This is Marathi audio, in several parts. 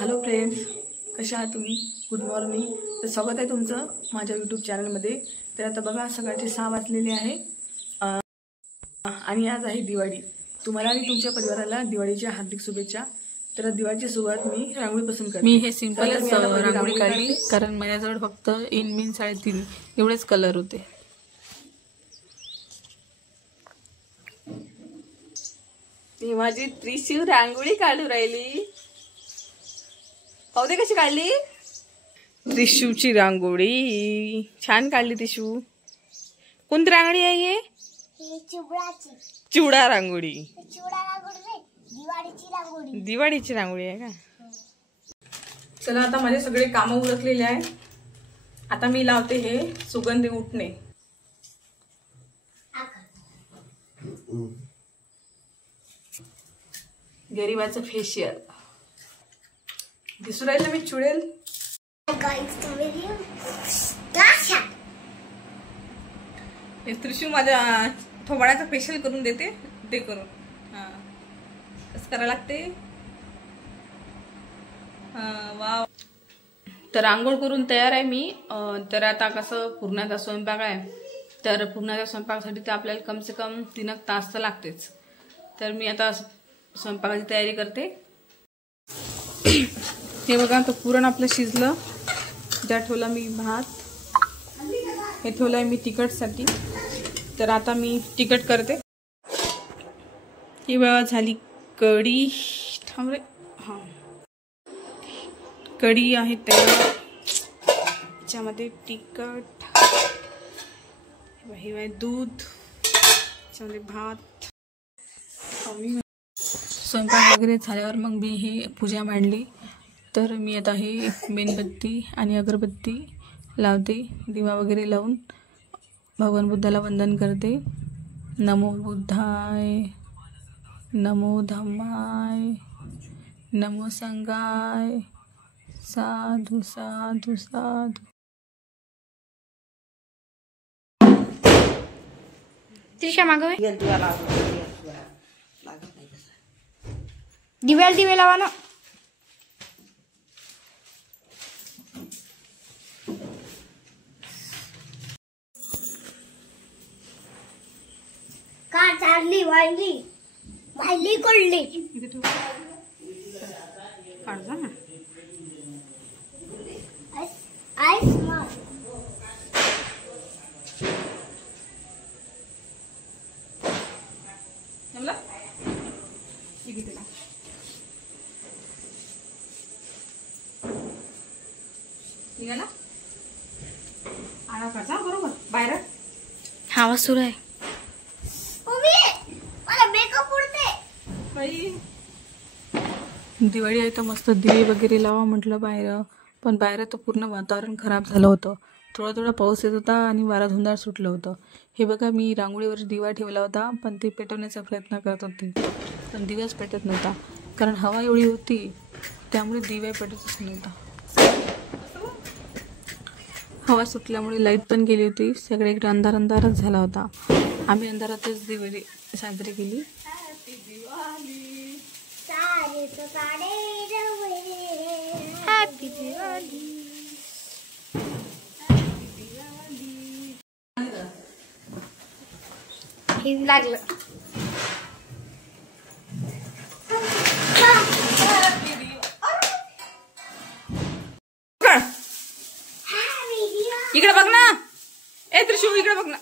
हॅलो फ्रेंड्स, कशा आहात तुम्ही? Good morning. तर स्वागत आहे तुमचं माझ्या यूट्यूब चॅनलमध्ये. तर आता बघा सकाळचे 6 वाजलेले आहे आणि आज आहे दिवाळी. तुम्हाला आणि तुमच्या परिवाराला दिवाळीच्या हार्दिक शुभेच्छा. तर दिवाळीची सुरुवात मी रांगोळीपासून करते. मी हे सिंपलच रांगोळी काढली कारण माझ्याजवळ फक्त 3 3.5 एवढेच कलर होते. ही माझी त्रिशू रांगोळी काढू राहिली. पाहू दे कशी काढली. त्रिशूची रांगोळी छान काढली. त्रिशू कोणती रांगोळी आहे? हे चिवडा रांगोळी. दिवाळीची रांगोळी आहे का? चला आता माझे सगळे कामं उरकलेले आहे. आता मी लावते हे सुगंधी उठणे. गरीबाचं फेशियल दिसू राहिलं मी चुडेल. त्रिशू माझ्या थोबाडाचा फेशियल करून देते. ते करून कसं करायला लागते. वा. तर आंघोळ करून तयार आहे मी. तर आता कसं पुरणाचा स्वयंपाक आहे. तर पुरणाच्या स्वयंपाकासाठी तर आपल्याला कम से कम 3 तास तर लागतेच. तर मी आता स्वयंपाकाची तयारी करते. हे बघा तर पुरण आपलं शिजलं. ज्या ठेवला मी भात, हे ठेवलंय मी तिखटसाठी. तर आता मी तिखट करते. ही बघा झाली कढी. थांब रे. हां, कढी आहे तयार. त्याच्यामध्ये तिखट, हे दूध, त्याच्यामध्ये भात. स्वयंपाक वगैरे झाल्यावर मग मी ही पूजा मांडली. तर मी आता ही मेणबत्ती आणि अगरबत्ती लावते. दिवा वगैरे लावून भगवान बुद्धाला वंदन करते. नमो बुद्धाय, नमो धम्माय, नमो संघाय, साधु साधु साधु. त्रिशा मागवे दिवे लावा ना. का चालली वाहिली वाहिली कोल्ली काढजा ना. आईस मार जमला. इकडे तिला निघाला. आणा काढजा बरोबर बाहेर. हवा सुरू आहे. दिवाळी आहे तर मस्त दिवे वगैरे लावा म्हटलं बाहेर. पण बाहेर तर पूर्ण वातावरण खराब झालं होतं. थोडा थोडा पाऊस येत होता आणि वारा धुंदाळ सुटलं होतं. हे बघा मी रांगोळीवर दिवा ठेवला होता. पण ते पेटवण्याचा प्रयत्न करत होते पण दिवाच पेटत नव्हता. कारण हवा एवढी होती त्यामुळे दिवा पेटतच नव्हता. हवा सुटल्यामुळे लाईट पण गेली होती. सगळे इकडे अंधार अंधारच झाला होता. आम्ही अंधारातच दिवाळी साजरी केली. हॅपी दिवाळी. हे लागलं. इकडे बघ ना. ए त्रिशू इकडे बघ ना.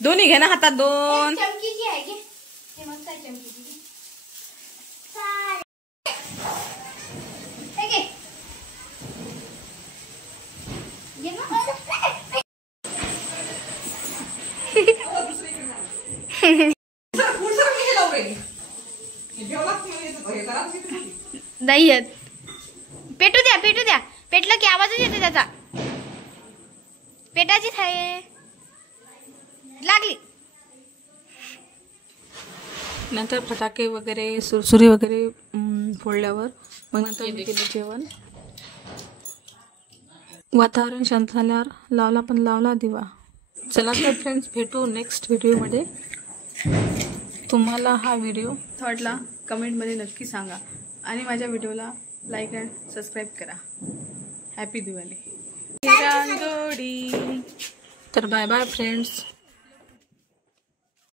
दोन्ही घे ना हातात. 2 चमकीची आहे की ते मस्त आहे चमकीची. नाही येत. पेटू द्या. पेटलं की आवाजच येते त्याचा. पेटाचीच आहे. लागली. नंतर फटाके वगैरे सुरसुरी वगैरे फोडल्यावर मग नंतर मी केलं जेवण. वातावरण शांत झाल्यावर लावला दिवा. चला तर फ्रेंड्स भेटू नेक्स्ट व्हिडिओमध्ये. तुम्हाला हा व्हिडिओ कसा वाटला कमेंटमध्ये नक्की सांगा आणि माझ्या व्हिडिओला लाईक अँड सबस्क्राईब करा. हॅपी दिवाळी. रांगोळी. तर बाय बाय फ्रेंड्स.